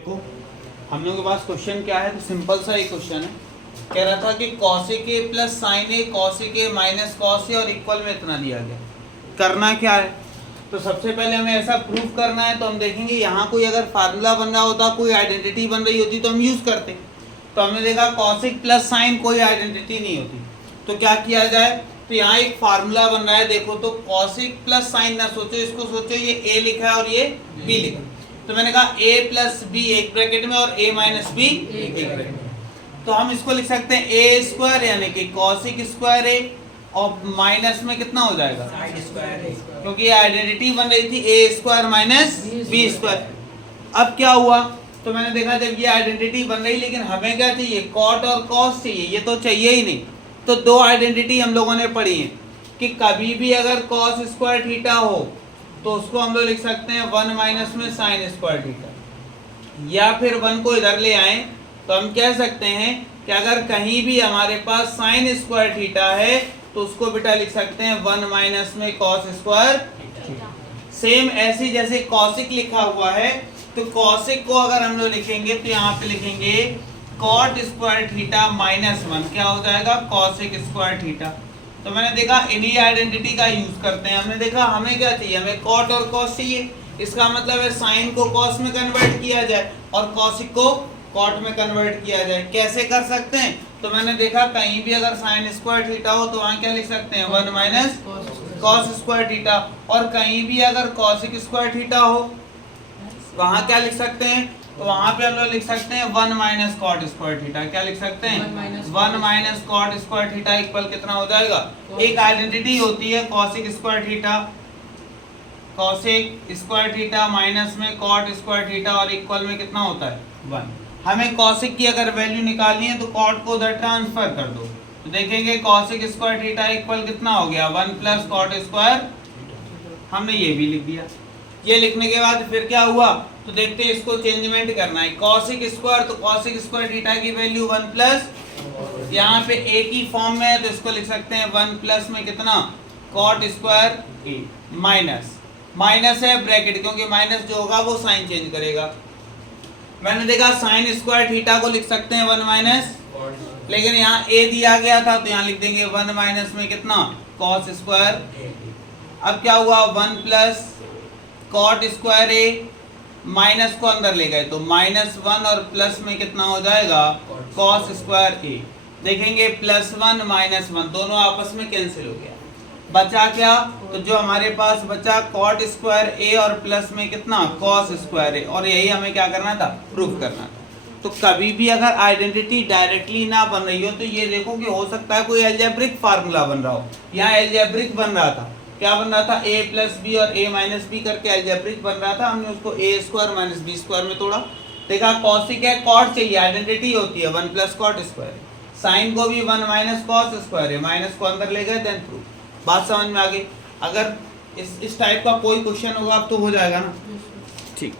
देखो हम लोगों के पास क्वेश्चन क्या है, तो सिंपल सा एक क्वेश्चन है। कह रहा था कि cosec a plus sign A cosec a minus cos a और इक्वल में इतना दिया गया। करना क्या है, तो सबसे पहले हमें ऐसा प्रूव करना है। तो हम देखेंगे यहाँ कोई अगर फार्मूला बन रहा होता, कोई आइडेंटिटी बन रही होती तो हम यूज करते। तो हमने देखा cosec प्लस साइन कोई आइडेंटिटी नहीं होती, तो क्या किया जाए। तो यहाँ एक फार्मूला बन रहा है, देखो तो cosec प्लस साइन ना सोचो, इसको सोचो ये a लिखा है और ये b लिखा है। तो मैंने कहा a प्लस बी एक ब्रैकेट में और a माइनस बी एक ब्रैकेट में। तो हम इसको लिख सकते हैं a स्क्वायर यानी कि cosec स्क्वायर a और माइनस में कितना हो जाएगा sin स्क्वायर a, क्योंकि ये आइडेंटिटी बन रही थी a square minus b square. अब क्या हुआ, तो मैंने देखा जब ये आइडेंटिटी बन रही, लेकिन हमें क्या चाहिए, cot और cos चाहिए, ये तो चाहिए ही नहीं। तो दो आइडेंटिटी हम लोगों ने पढ़ी है कि कभी भी अगर cos स्क्वायर थीटा हो तो उसको हम लोग लिख सकते हैं 1 माइनस में साइन स्क्वायर थीटा, या फिर 1 को इधर ले आए तो हम कह सकते हैं कि अगर कहीं भी हमारे पास साइन स्क्वायर थीटा है तो उसको बेटा लिख सकते हैं 1 माइनस में कॉस स्क्वायर थीटा। सेम ऐसी जैसे कॉसिक लिखा हुआ है, तो कॉसिक को अगर हम लोग लिखेंगे तो यहाँ पे लिखेंगे कॉट स्क्वायर थीटा माइनस 1, क्या हो जाएगा कॉसिक स्क्वायर थीटा। तो मैंने देखा इन्हीं आइडेंटिटी का यूज करते हैं। हमने देखा हमें क्या चाहिए, हमें कॉट और कॉस चाहिए, इसका मतलब है साइन को कॉस में कन्वर्ट किया जाए और कॉसिक को कॉट में कन्वर्ट किया जाए। कैसे कर सकते हैं, तो मैंने देखा कहीं भी अगर साइन स्क्वायर थीटा हो तो वहां क्या लिख सकते हैं 1 माइनस कॉस स्क्वायर थीटा, और कहीं भी अगर कॉसिक स्क्वायर थीटा हो वहां क्या लिख सकते हैं, तो वहां पे हम लोग लिख सकते हैं 1 माइनस कॉट स्क्वायर थीटा। क्या लिख सकते हैं 1 minus cot square theta equal कितना हो जाएगा। एक आइडेंटिटी होती है cosec square theta, cosec square theta minus में कॉट स्क्वायर थीटा और इक्वल में कितना होता है 1। हमें कॉसिक की अगर वैल्यू निकालनी है तो कॉट को उधर ट्रांसफर कर दो, तो देखेंगे कॉसिक स्क्वायर थीटा इक्वल कितना हो गया 1 प्लस कॉट स्क्वायर। हमने ये भी लिख दिया। ये लिखने के बाद फिर क्या हुआ, तो देखते हैं इसको चेंजमेंट करना है। कॉसिक स्क्वायर, तो कॉसिक स्क्वायर थीटा की वैल्यू 1 प्लस, यहाँ पे a की फॉर्म में है तो इसको लिख सकते हैं 1 प्लस में कितना cot square a minus, minus है ब्रैकेट, क्योंकि माइनस जो होगा वो साइन चेंज करेगा। मैंने देखा साइन स्क्वायर थीटा को लिख सकते हैं 1 माइनस, लेकिन यहाँ a दिया गया था तो यहाँ लिख देंगे 1 माइनस में कितना कॉस स्क्वायर। अब क्या हुआ 1 plus cot square a, minus को अंदर ले गए तो -1 और प्लस में कितना हो जाएगा कॉस स्क्वायर a। देखेंगे +1 -1 दोनों आपस में कैंसिल हो गया, बचा क्या, तो जो हमारे पास बचा कॉट स्क्वायर a और प्लस में कितना कॉस स्क्वायर a, और यही हमें क्या करना था प्रूफ करना था। तो कभी भी अगर आइडेंटिटी डायरेक्टली ना बन रही हो तो ये देखो कि हो सकता है कोई अलजेब्रिक फार्मूला बन रहा हो। यहाँ अलजेब्रिक बन रहा था, क्या बन रहा था a प्लस बी और a माइनस बी करके अलजेब्रिक बन रहा था। हमने उसको a square minus b square में तोड़ा। देखा कॉसिक है, कॉट चाहिए, आइडेंटिटी होती है 1 प्लस कॉट स्क्वायर। साइन को भी 1 माइनस कॉस स्क्वायर है, माइनस को अंदर ले गए देन प्रूफ। बात समझ में आ गई। अगर इस टाइप का कोई क्वेश्चन होगा अब तो हो जाएगा ना, ठीक।